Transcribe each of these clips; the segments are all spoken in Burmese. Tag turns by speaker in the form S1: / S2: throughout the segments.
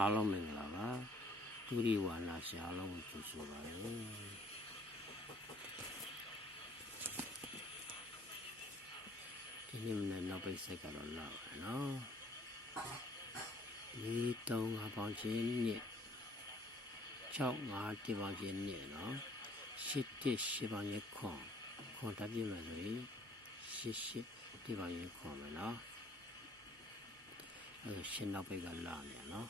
S1: အားလုံးမင်္ဂလာပါဒုတိဝါနာရှာအားလုံးကိုကြိုဆိုပါရစေဒီနေ့မနေ့နောက်ပိတ်ဆက်ကတော့လာပါနော်လေးသုံးငါပေါင်းချင်းနှစ်6 5တိပေါင်းချင်းနှစ်နော်8တိ8ပေါင်းချင်းခွန်ခွန်တက်ပြည့်မယ်ဆိုရင်8 8တိပေါင်းချင်းခွန်မယ်နော်အဲရှင်းနောက်ပိတ်ကလာနေနော်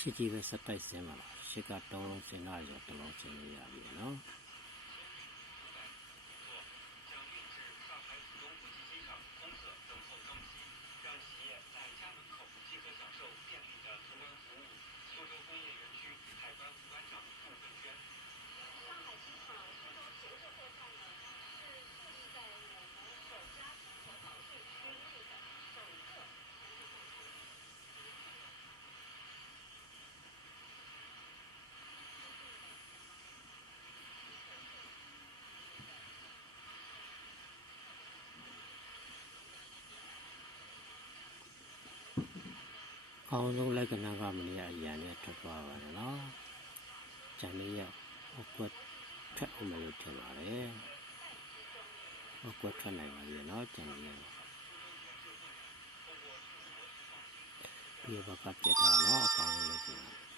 S1: ရှိကြီးပဲစက်တိုက်ဆင်းပါလားရှစ်ကတုံးလုံးဆင်းလာရောတစ်လုံးဆင်းလို့ရပြီနော် အောင်းဆုံးလိုက်ကနာကမနေရအရန်နဲ့ထွက်သွားပါတယ်နော်ဂျန်လေးရဟောကွက်ထွက်အောင်မလို့ထင်ပါတယ်ဟောကွက်ထွက်နိုင်ပါပြီနော်ဂျန်လေးရပြီးတော့ကပြတ်တာနော်အကောင်းဆုံးလိုက်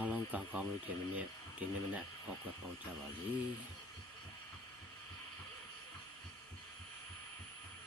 S1: အားလုံးကံကောင်းလို့ဒီမနေ့ဒီနေ့မနေ့ဟောကွက်ပေါင်းကြပါစေ။